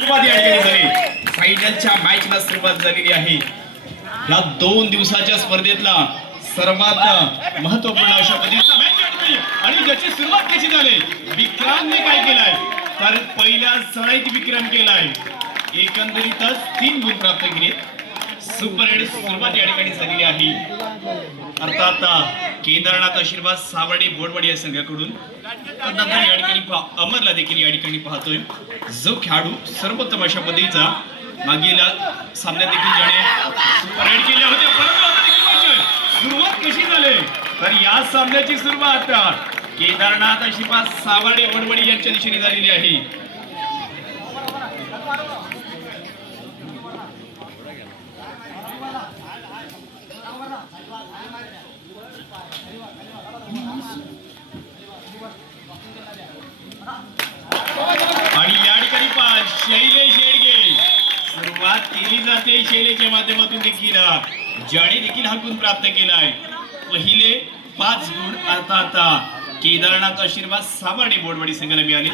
सुरुवात या ठिकाणी झाली. फायनलच्या मॅचला सुरुवात झालेली आहे. या 2 दिवसाच्या स्पर्धेतला सर्वात महत्त्वपूर्ण अशा पद्धतीचा मॅच या ठिकाणी आणि ज्याची सुरुवात कशी झाली. विक्रमने काय केलाय तर पहिल्या चढाईत विक्रम केलाय. एकंदरीतच 3 गुण प्राप्त केले. सुपर हिट सुरुवात या ठिकाणी झालेली आहे. अर्थात केदारनाथ आशीर्वाद सावर्डे बोडवाडी या संघाकडून नंतर या ठिकाणी अमरला देखील या ठिकाणी पाहतोय जो खेळाडू सर्वोत्तम अशा पद्धतीचा मागील सामन्यात देखील ज्याने सुपर हिट केल्या होत्या. परंतु आता देखील सुरुवात कशी झाली तर या सामन्याची सुरुवात केदारनाथ आशीर्वाद सावर्डे बोडवाडी यांच्या दिशेने झालेली आहे. आणि या ठिकाणी शैलेश येडगे सुरुवात केली जाते. शैलेशच्या माध्यमातून देखील ज्याने देखील हा गुण प्राप्त केलाय. पहिले 5 गुण अर्थात केदारनाथ आशीर्वाद सावर्डे बोडवाडी संघाला मिळाले.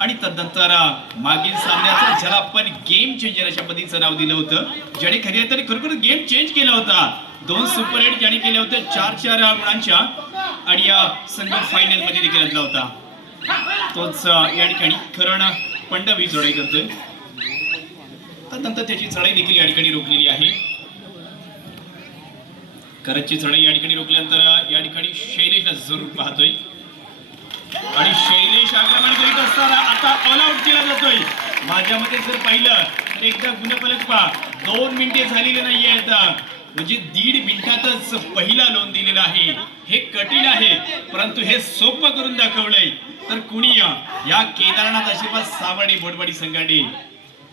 आणि तदनंतर मागील सामन्याचं ज्याला आपण गेम चेंजर अशा पद्धतीचं नाव दिलं होतं ज्याने खरोखर गेम चेंज केला होता. 2 सुपर हिट ज्याने केल्या होत्या 4-4 गुणांच्या आणि या संघ फायनल मध्ये देखील आणला होता. तोच या ठिकाणी करण पंडवी चढाई करतोय. त्यानंतर त्याची चढाई देखील या ठिकाणी रोखलेली आहे. करतची चढाई या ठिकाणी रोखल्यानंतर या ठिकाणी शैलेशला जरूर पाहतोय आणि शैलेश आक्रमण करीत असताना आता ऑल आउट केला जातोय. माझ्या मते जर पाहिलं तर एकदा गुणफलक पहा 2 मिनिटे झालेली नाहीये आता म्हणजे 1.5 मिनिटातच पहिला लोन दिलेला आहे. हे कठीण आहे परंतु हे सोपं करून दाखवलंय. तर कुणी या केदारनाथ आशीर्वाद सावर्डे बोडवाडी संघाने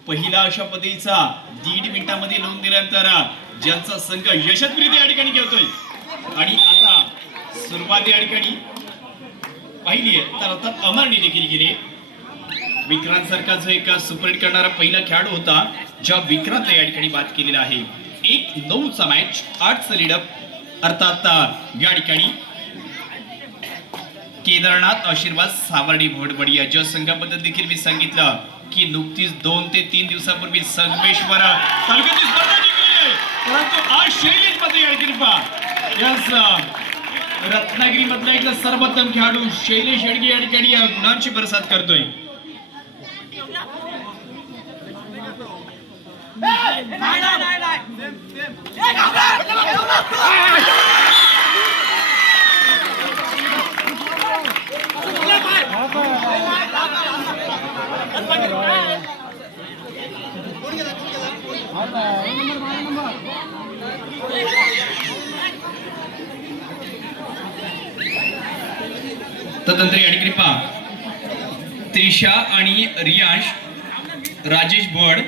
पहिला अशा पद्धतीचा 1.5 मिनिटामध्ये लोन दिल्यानंतर ज्यांचा संघ यशस्वीरित्या या ठिकाणी घेतोय. आणि आता सुरुवात या ठिकाणी पाहिली आहे तर आता अमरने देखील केली. विक्रांत सारखा जो एक सुपरहिट करणारा पहिला खेळाडू होता ज्या विक्रांतला या ठिकाणी बात केलेला आहे. 1-9चा मॅच 8चा लीडअप अर्थात या ठिकाणी केदारनाथ आशीर्वाद सावर्डे बोडवाडी या ज्या संघाबद्दल देखील मी सांगितलं की नुकतीच 2 ते 3 दिवसापूर्वी संगमेश्वर तालुक्याची स्पर्धा जिंकली आहे. परंतु आज शैलेश मध्ये या ठिकाणी पहा रत्नागिरी मधला एक सर्वोत्तम खेळाडू शैलेश येडगे या ठिकाणी या गुणांची बरसात करतोय. तदनंतर या ठिकाणी पहा त्रिशा आणि रियांश राजेश भड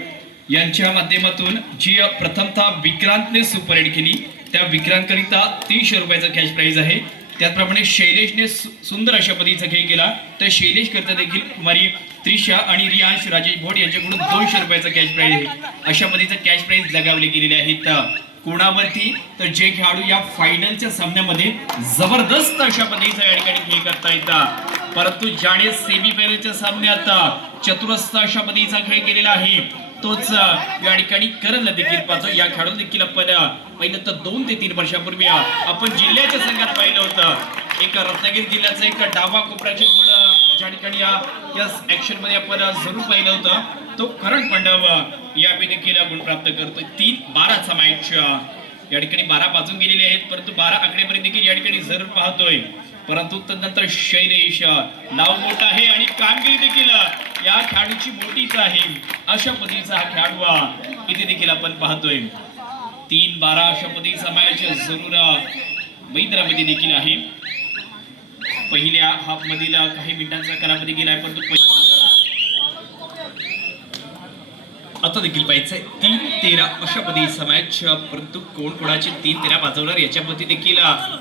यांच्या माध्यमातून जी प्रथमतः विक्रांतने सुपर हिट केली त्या विक्रांतकरिता 300 रुपयाचा कॅश प्राइज आहे. त्याचप्रमाणे शैलेशने सुंदर अशा पद्धतीचा खेळ केला तर शैलेश करता देखील कुमारी त्रिशा आणि रियांश राजेश भोड यांच्याकडून 200 रुपयाचा कॅश प्राइज आहे. अशा पद्धतीचा कॅश प्राइज लगावले गेलेले आहेत कोणावरती तर जे खेळाडू या फायनलच्या सामन्यामध्ये जबरदस्त अशा पद्धतीचा या ठिकाणी खेळ करता येतात. परंतु ज्याने सेमीफायनलच्या सामन्यात चतुरस्र अशा पद्धतीचा खेळ केलेला आहे तोच या ठिकाणी करणला देखील पाहतो. या खेळाडू देखील आपण पहिलं तर 2 ते 3 वर्षापूर्वी आपण जिल्ह्याच्या संघात पाहिलं होतं. एक रत्नागिरी जिल्ह्याचा एक डावा कोपऱ्याचे ज्या ठिकाणी या ऍक्शन मध्ये आपण जरूर पाहिलं होतं तो करण पांडव या देखील गुण प्राप्त करतोय. 3-12चा मॅच या ठिकाणी 12 वाजून गेलेले आहेत परंतु 12 आकडेपर्यंत देखील या ठिकाणी जरूर पाहतोय. परंतु तदनंतर शैलेश नाव मोठा आहे आणि कामगिरी देखील या खेळाडूची मोठीच आहे. अशा पद्धतीचा हा खेळाडू इथे देखील आपण पाहतोय. 3-12 अशा पद्धतीचा मॅच जरूर मैदानामध्ये देखील आहे. पहिल्या हाफ मधील काही मिनिटांचा कालावधी गेलाय परंतु आता देखील पाहिजे 3-13 अशा पद्धतीचा मॅच परंतु कोण कोणाचे 3-13 वाजवणार याच्यावरती देखील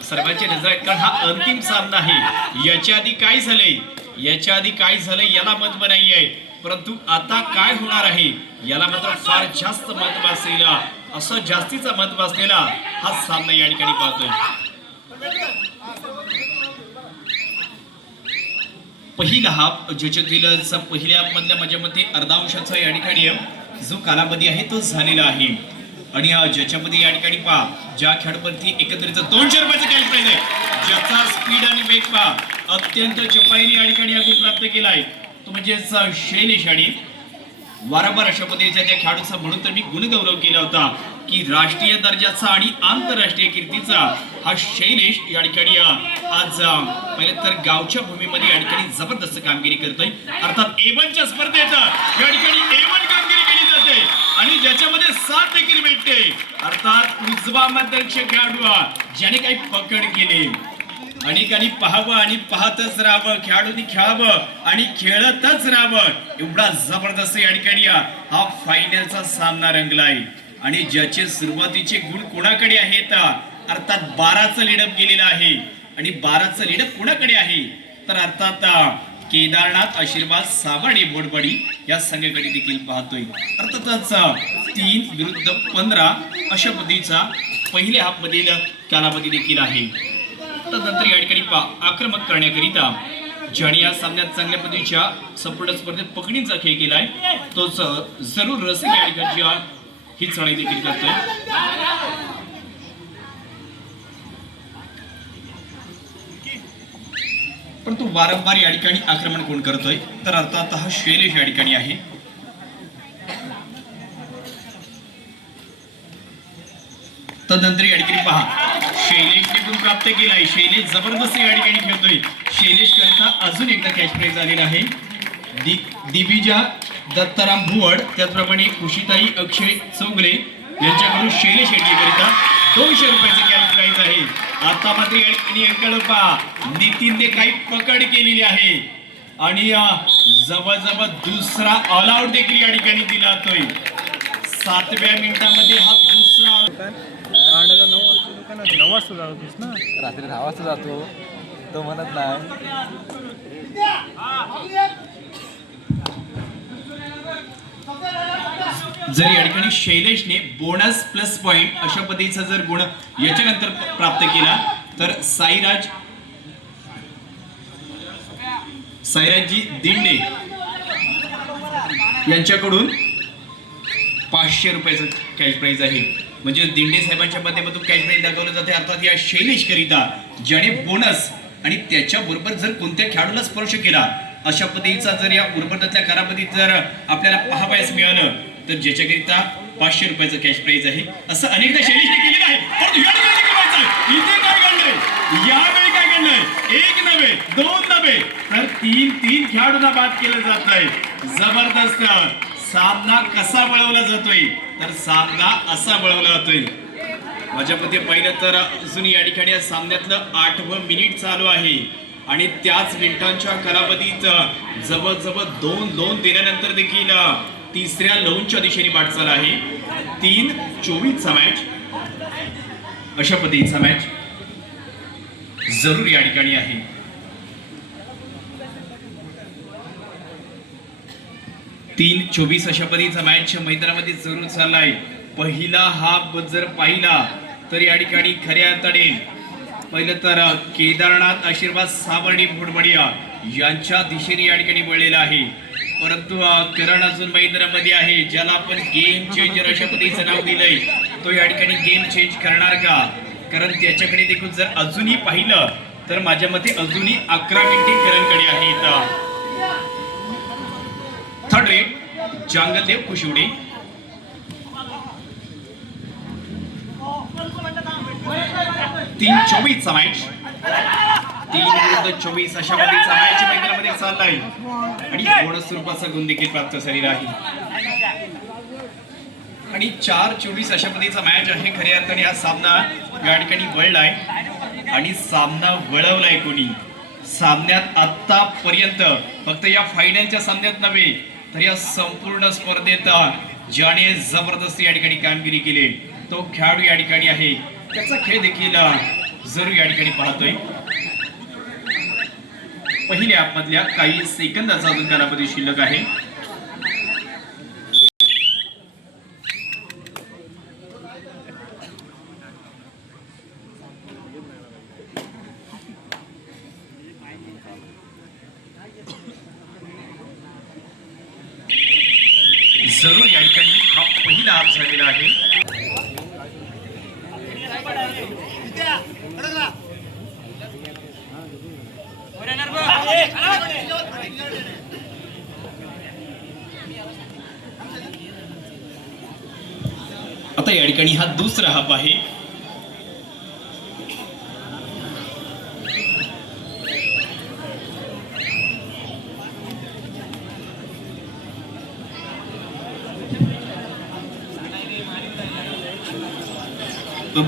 सर्वांच्या नजर आहेत कारण हा अंतिम सामना आहे. याच्या आधी काय झालंय याला महत्व नाही आहे परंतु आता काय होणार आहे याला मात्र फार जास्त महत्व असेल. असं जास्तीचा महत्व असलेला हा सामना या ठिकाणी पाहतोय. पहिला हाफ ज्याच्यातील पहिल्या मधल्या माझ्या मते अर्धांशाचा या ठिकाणी जो कालावधी आहे तो झालेला आहे आणि ज्याच्यामध्ये या ठिकाणी पहा ज्या खेळाडूवरती एकंदरीत 200 रुपयाचं कॅश प्राइज आहे, ज्याचा स्पीड आणि वेग पहा अत्यंत चपाईने या ठिकाणी गुण प्राप्त केलाय तो म्हणजे शैलेश. आणि वारंवार अशा पद्धतीच्या त्या खेळाडूचा म्हणून तर मी गुणगौरव केला होता की राष्ट्रीय दर्जाचा आणि आंतरराष्ट्रीय कीर्तीचा हा शैलेश या ठिकाणी आज पहिले तर गावच्या भूमीमध्ये या ठिकाणी जबरदस्त कामगिरी करतोय. अर्थात A1 च्या स्पर्धेत या ठिकाणी A1 कामगिरी केली जाते आणि ज्याच्यामध्ये 7 देखील भेटते. अर्थात उजवा मध्यक्षक खेळाडू ज्याने काही पकड केले अनेकांनी पाहावं आणि पाहतच राहावं, खेळाडूंनी खेळावं आणि खेळतच राहावं, एवढा जबरदस्त या ठिकाणी हा फायनलचा सामना रंगलाय. आणि ज्याचे सुरुवातीचे गुण कोणाकडे आहेत, अर्थात 12चं लीडअप गेलेलं आहे आणि 12चं लीडअप कोणाकडे आहे तर अर्थात केदारनाथ आशीर्वाद सावर्डे बोडबडी या संघाकडे देखील पाहतोय. अर्थातच 3 विरुद्ध 15 अशा पद्धतीचा पहिल्या हाफ मधील कालावधी देखील आहे. नंतर या ठिकाणी आक्रमक करण्याकरिता ज्याने या सामन्यात चांगल्या पद्धतीच्या संपूर्ण स्पर्धेत पकडीचा खेळ केलाय तोच जरूर रसिक या ठिकाणी ही चढाई देखील करतोय. पण तो वारंवार या ठिकाणी आक्रमण कोण करतोय तर अर्थात हा शैलेश या ठिकाणी आहे. तदनंतर या ठिकाणी पहा शैलेशने गुण प्राप्त केलाय. शैलेश जबरदस्त या ठिकाणी खेळतोय. शैलेश करता अजून एकदा कॅश प्राइज आलेला आहे. दिविजा दत्ताराम भुवड त्याचप्रमाणे खुशीताई अक्षय चौगले यांच्याकडून शैलेश शेट्टी करिता 200 रुपयाचे कॅश प्राइज आहे. आता मात्र या ठिकाणी पहा नितीनने काही पकड केलेली आहे आणि जवळजवळ दुसरा ऑल आउट देखील या ठिकाणी दिला जातोय. 7व्या मिनिटामध्ये हा दुसरा 9 वाजता जातोस ना, रात्री 10 वाजता जातो तो म्हणत नाही. जर या ठिकाणी शैलेशने बोनस प्लस पॉइंट अशा पद्धतीचा जर गुण याच्यानंतर प्राप्त केला तर साईराजजी दिंडे यांच्याकडून 500 रुपयाचं कॅश प्राइज आहे. म्हणजे दिंडे साहेबांच्या माध्यमातून कॅश प्राइज दाखवलं जाते. अर्थात या शैलेश करिता ज्याने बोनस आणि त्याच्या बरोबर जर कोणत्या खेळाडूला स्पर्श केला अशा पद्धतीचा जर या उर्वरितल्या कालावधीत जर आपल्याला पाहावयास मिळालं तर ज्याच्याकरिता 500 रुपयाचं कॅश प्राइज आहे. असं अनेकदा शैलेशने केलेलं आहे. इथे काय घडलंय, यावेळी काय घडलंय, 1 नव्हे 2 नव्हे तर 3 खेळाडूंना बाद केलं जात आहे. जबरदस्त सामना कसा वळवला जातोय तर सामना असा वळवला जातोय. माझ्या मते पाहिलं तर अजून या ठिकाणी या सामन्यातलं 8वं मिनिट चालू आहे आणि त्याच मिनिटांच्या कालावधीत जवळजवळ 2 दिल्यानंतर देखील तिसऱ्या लॉनच्या दिशेने वाटचाल आहे. 3-24 मॅच अशा पद्धतीचा मॅच जरूर या ठिकाणी आहे. 3-24 अशा पद्धतीचा मॅच मैदानामध्ये जरूर चाललाय. पहिला हाफ जर पाहिला तर या ठिकाणी खऱ्या अर्थाने पहिलं तर केदारनाथ आशीर्वाद सावर्डे बोडबडिया यांच्या दिशेने या ठिकाणी वळलेला आहे. परंतु करण अजून मैदानामध्ये आहे, ज्याला आपण गेम चेंजर अशा पद्धतीचं नाव दिलंय. तो या ठिकाणी गेम चेंज करणार का, कारण त्याच्याकडे देखील जर अजूनही पाहिलं तर माझ्या मते अजूनही 11 मिनिटे करणकडे आहेत. थर्ड रेट जांगलदेव कुशिवडे 3-24 चा मॅच 3-24 अशा पद्धतीचा मॅच मैदानामध्ये चाललाय आणि बोनस स्वरूपाचा गुण देखील प्राप्त झालेला आहे. आणि 4-24 अशा पद्धतीचा मॅच आहे. खऱ्या अर्थाने हा सामना या ठिकाणी वळलाय आणि सामना वळवलाय कोणी. सामन्यात आतापर्यंत फक्त या फायनलच्या सामन्यात नव्हे तर या संपूर्ण स्पर्धेत ज्याने जबरदस्त या ठिकाणी कामगिरी केली तो खेळाडू या ठिकाणी आहे. त्याचा खेळ देखील जरूर या ठिकाणी पाहतोय. पहिल्या मधल्या काही सेकंदाचा अजून कालावधी शिल्लक आहे. जरूर या ठिकाणी हा पहिला हाफ झालेला आहे. आता या ठिकाणी हा दुसरा हाफ आहे.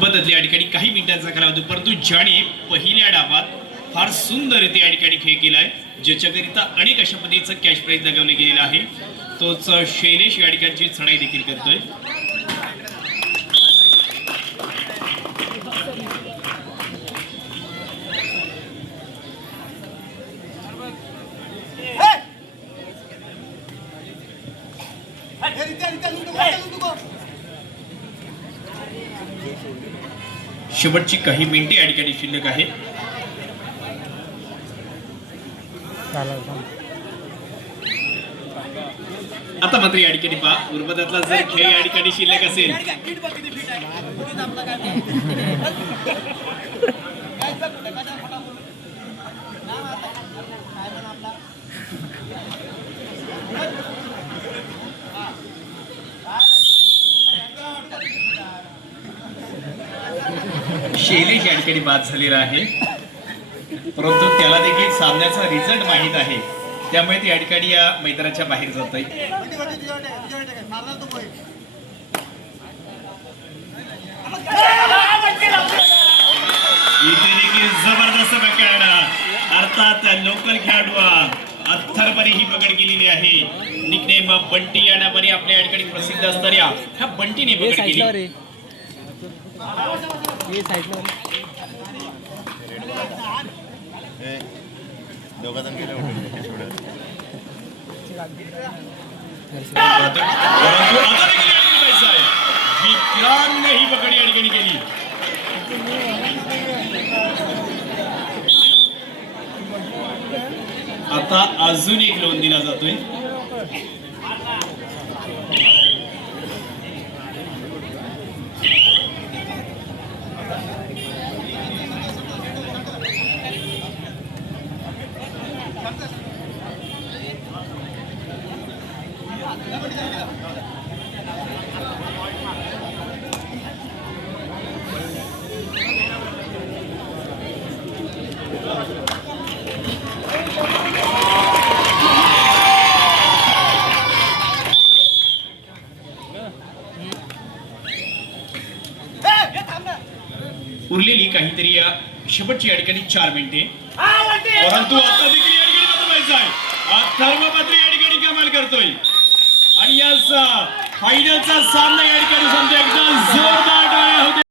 बदलले या ठिकाणी काही मिनिटांचा कालावधी, परंतु ज्याने पहिल्या डावात फार सुंदर या ठिकाणी खेळ केलाय, ज्याच्याकरिता अनेक अशा पद्धतीचं कॅश प्राइज लगावले गेलेलं आहे, तोच शैलेश या ठिकाणची चढाई देखील करतोय. शेवटची काही मिनिटे या ठिकाणी शिल्लक आहे. आता मात्र या ठिकाणी पहा, उर्वरातला जर खेळ या ठिकाणी शिल्लक असेल शैलेश या ठिकाणी बाद झालेला आहे, परंतु त्याला देखील सामन्याचा रिझल्ट माहित आहे, त्यामुळे ते या ठिकाणी या मैदानाच्या बाहेर जात आहे. इथे देखील जबरदस्त पकड, अर्थात लोकल खेळाडू अथर्वने ही पकड केलेली आहे. निकनेम बंटी या नावाने आपल्या या ठिकाणी प्रसिद्ध असणाऱ्या ह्या बंटीने पकड केली. विक्रांतने ही पकड या ठिकाणी केली. आता अजून एक लोन दिला जातोय. उरलेली काहीतरी या शेवटची या ठिकाणी 4 मिनिटे, परंतु आता देखील या ठिकाणी बदलायचं आहे. अथर्व मात्र या ठिकाणी कमाल करतोय आणि या फायनलचा सामना या ठिकाणी समजा एकदम जोरदार